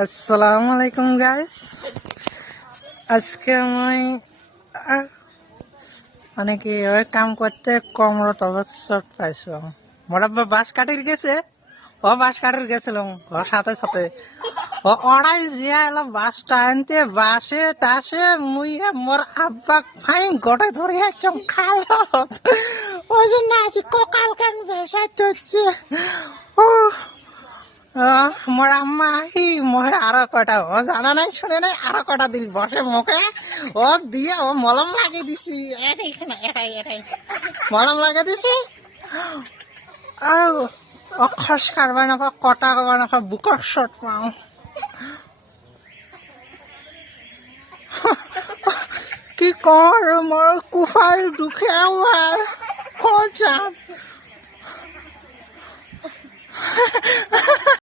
আসসালামু আলাইকুম গাইস। আজকে আমি মানে কি ওই কাম করতে কমরত অবসর পাইছো। মোরাব্বা বাস কাটির গেছে, ও বাস কাটির গেছিলাম ওর সাথে সাথে ও অড়াই জিয়া এলাম বাসটা আনতে, বাসে টাসে মুই মোর আব্বা ফাইন গোটাই ধরে যাচ্ছাম খালো, ওই জন্য আছি ককাল কান ভেসাইতে হচ্ছে। ও মোর আম্মা আহি মহে আরো কটা ও জানা নাই শুনে নাই আরো কটা দিল বসে মুখে ও দিয়ে ও মলম লাগিয়ে দিছি, এটাই এটাই এটাই মলম লাগিয়ে দিছি। আর ও খস কারবা না কটা করবা না বুকর শট পাও। কি কর মোর কুফার দুখে আর খোঁজ